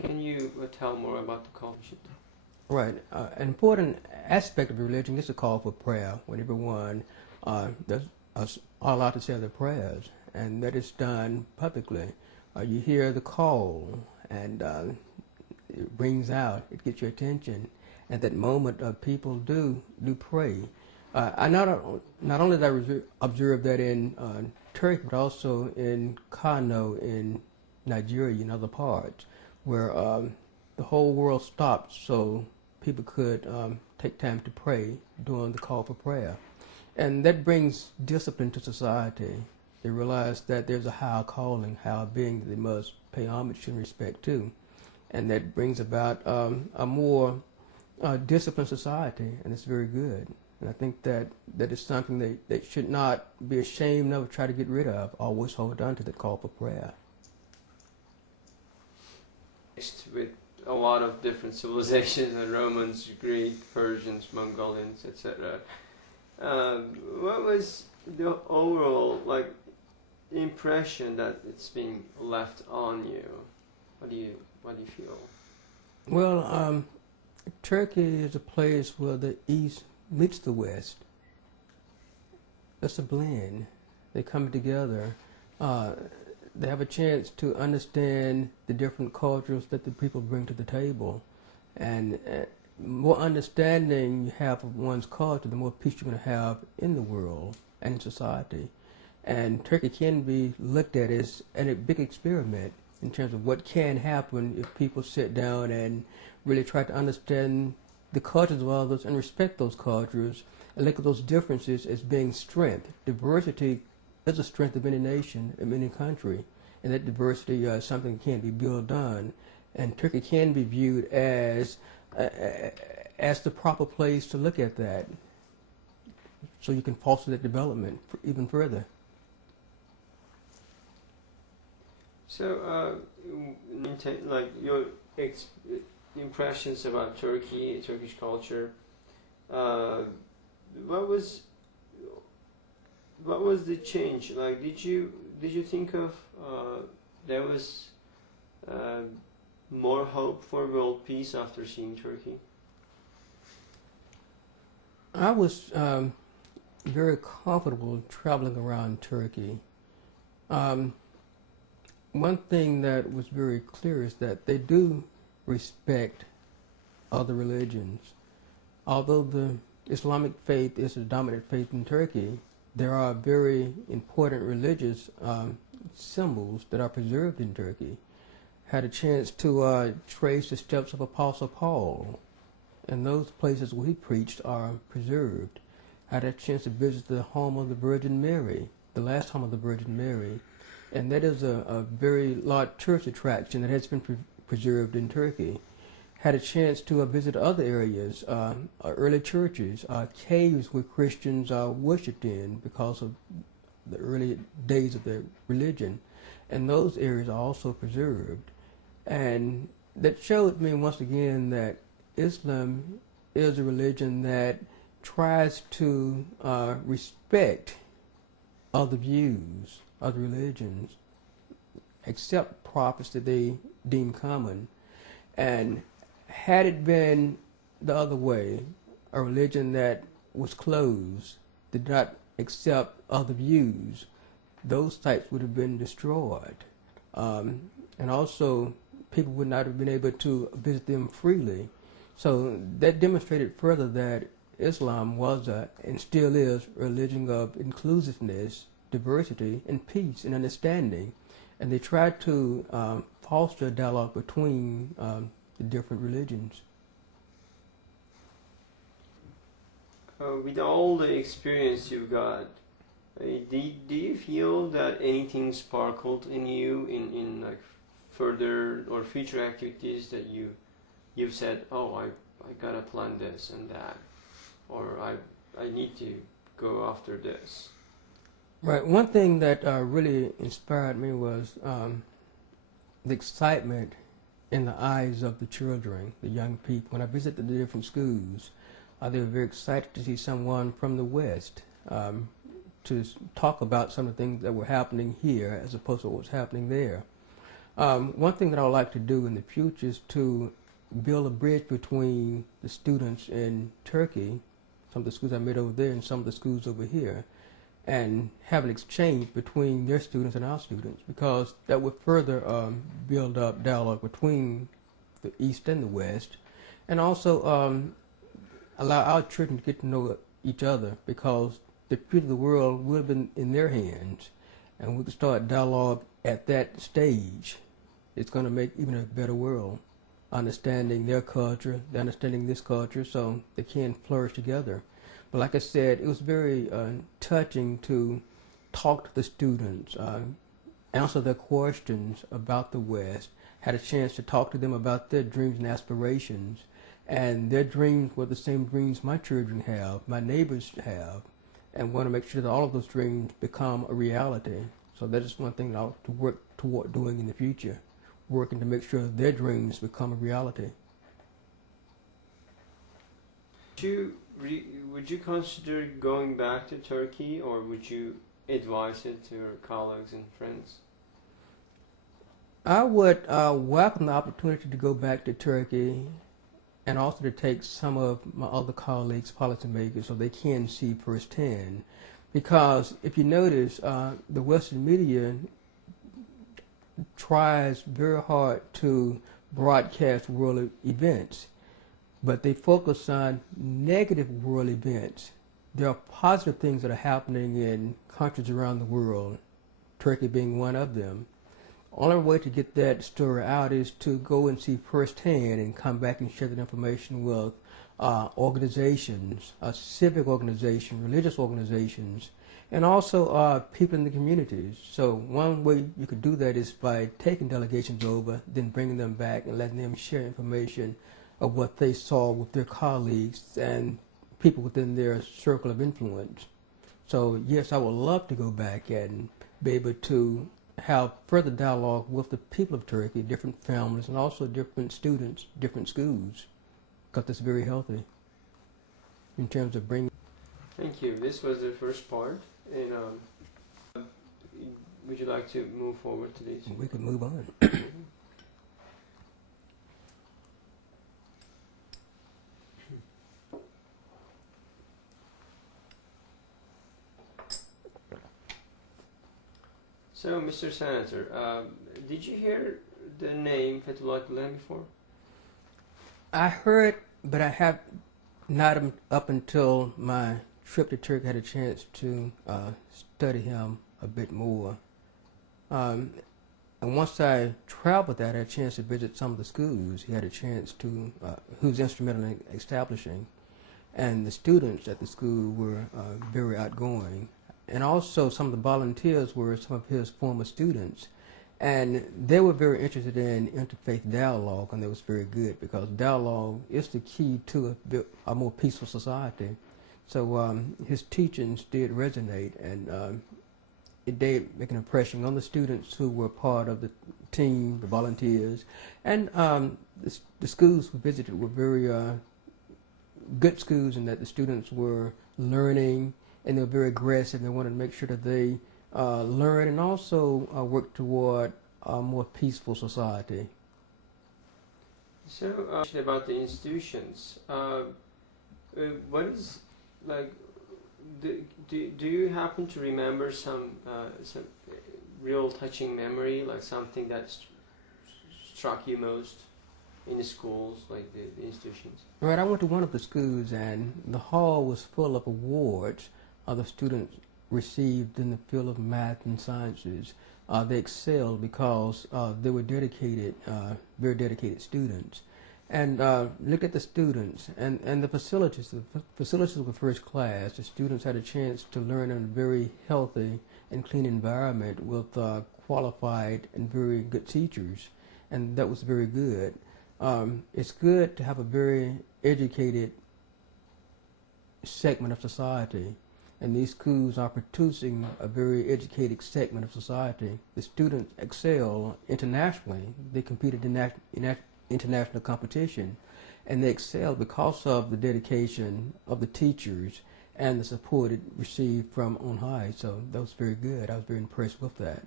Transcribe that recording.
Can you tell more about the culture? Right. An important aspect of religion is the call for prayer when everyone does, are allowed to say their prayers, and that is done publicly. You hear the call, and it rings out. It gets your attention. At that moment, people do pray. I not only did I observe that in Turkey, but also in Kano in Nigeria and other parts, where the whole world stopped so people could take time to pray during the call for prayer. And that brings discipline to society. They realize that there's a higher calling, higher being that they must pay homage to and respect to. And that brings about a more disciplined society, and it's very good. And I think that is something they should not be ashamed of or try to get rid of. Always hold on to the call for prayer. With a lot of different civilizations, the Romans, Greek, Persians, Mongolians, etc. What was the overall impression that it's being left on you? What do you feel? Well, Turkey is a place where the East meets the West. It's a blend. They come together. They have a chance to understand the different cultures that the people bring to the table. And more understanding you have of one's culture, the more peace you're going to have in the world and in society. And Turkey can be looked at as a big experiment in terms of what can happen if people sit down and really try to understand the cultures of others and respect those cultures and look at those differences as being strength. Diversity is a strength of any nation, of any country, and that diversity is something that can be built on. And Turkey can be viewed as the proper place to look at that, so you can foster that development even further. So, your impressions about Turkey, Turkish culture, what was the change? Like, did you think of there was more hope for world peace after seeing Turkey? I was very comfortable traveling around Turkey. One thing that was very clear is that they do respect other religions. Although the Islamic faith is the dominant faith in Turkey, there are very important religious symbols that are preserved in Turkey. Had a chance to trace the steps of Apostle Paul, and those places where he preached are preserved. Had a chance to visit the home of the Virgin Mary, the last home of the Virgin Mary, and that is a very large tourist attraction that has been preserved in Turkey. Had a chance to visit other areas, early churches, caves where Christians worshipped in because of the early days of their religion, and those areas are also preserved. And that showed me once again that Islam is a religion that tries to respect other views, other religions, accept prophets that they deem common. And had it been the other way, a religion that was closed, did not accept other views, those sites would have been destroyed. And also, people would not have been able to visit them freely. So that demonstrated further that Islam was and still is a religion of inclusiveness, diversity, and peace and understanding. And they tried to foster a dialogue between the different religions. With all the experience you've got, do you feel that anything sparkled in you in like further or future activities that you've said, oh, I gotta plan this and that, or I need to go after this? Right. One thing that really inspired me was the excitement in the eyes of the children, the young people. When I visited the different schools, they were very excited to see someone from the West to talk about some of the things that were happening here as opposed to what was happening there. One thing that I would like to do in the future is to build a bridge between the students in Turkey, some of the schools I met over there and some of the schools over here, and have an exchange between their students and our students, because that would further build up dialogue between the East and the West, and also allow our children to get to know each other, because the future of the world will have been in their hands, and we can start dialogue at that stage. It's going to make even a better world, understanding their culture, they're understanding this culture, so they can flourish together. But like I said, it was very touching to talk to the students, answer their questions about the West, had a chance to talk to them about their dreams and aspirations, and their dreams were the same dreams my children have, my neighbors have, and want to make sure that all of those dreams become a reality. So that is one thing I'll to work toward doing in the future, working to make sure their dreams become a reality. Would you consider going back to Turkey, or would you advise it to your colleagues and friends? I would welcome the opportunity to go back to Turkey, and also to take some of my other colleagues, policymakers, so they can see firsthand. Because if you notice, the Western media tries very hard to broadcast world events, but they focus on negative world events. There are positive things that are happening in countries around the world, Turkey being one of them. Only way to get that story out is to go and see firsthand and come back and share that information with organizations, civic organizations, religious organizations, and also people in the communities. So one way you could do that is by taking delegations over, then bringing them back and letting them share information of what they saw with their colleagues and people within their circle of influence. So yes, I would love to go back and be able to have further dialogue with the people of Turkey, different families, and also different students, different schools, because that's very healthy in terms of bringing. Thank you. This was the first part, and would you like to move forward to these? We could move on. So, Mr. Senator, did you hear the name Fethullah Gulen before? I heard, but I have not up until my trip to Turkey had a chance to study him a bit more. And once I traveled there, I had a chance to visit some of the schools he had a chance to, who was instrumental in establishing. And the students at the school were very outgoing. And also some of the volunteers were some of his former students. And they were very interested in interfaith dialogue, and that was very good, because dialogue is the key to a more peaceful society. So his teachings did resonate, and it did make an impression on the students who were part of the team, the volunteers. And the schools we visited were very good schools, in that the students were learning, and they were very aggressive. They wanted to make sure that they learn and also work toward a more peaceful society. So, about the institutions, what is, like, do you happen to remember some real touching memory, like something that struck you most in the schools, like the institutions? Right, I went to one of the schools, and the hall was full of awards the students received in the field of math and sciences. They excelled because they were dedicated, very dedicated students. And looked at the students and the facilities. The facilities were first class. The students had a chance to learn in a very healthy and clean environment with qualified and very good teachers, and that was very good. It's good to have a very educated segment of society, and these schools are producing a very educated segment of society. The students excel internationally. They competed in international competition, and they excel because of the dedication of the teachers and the support it received from on high. So that was very good. I was very impressed with that.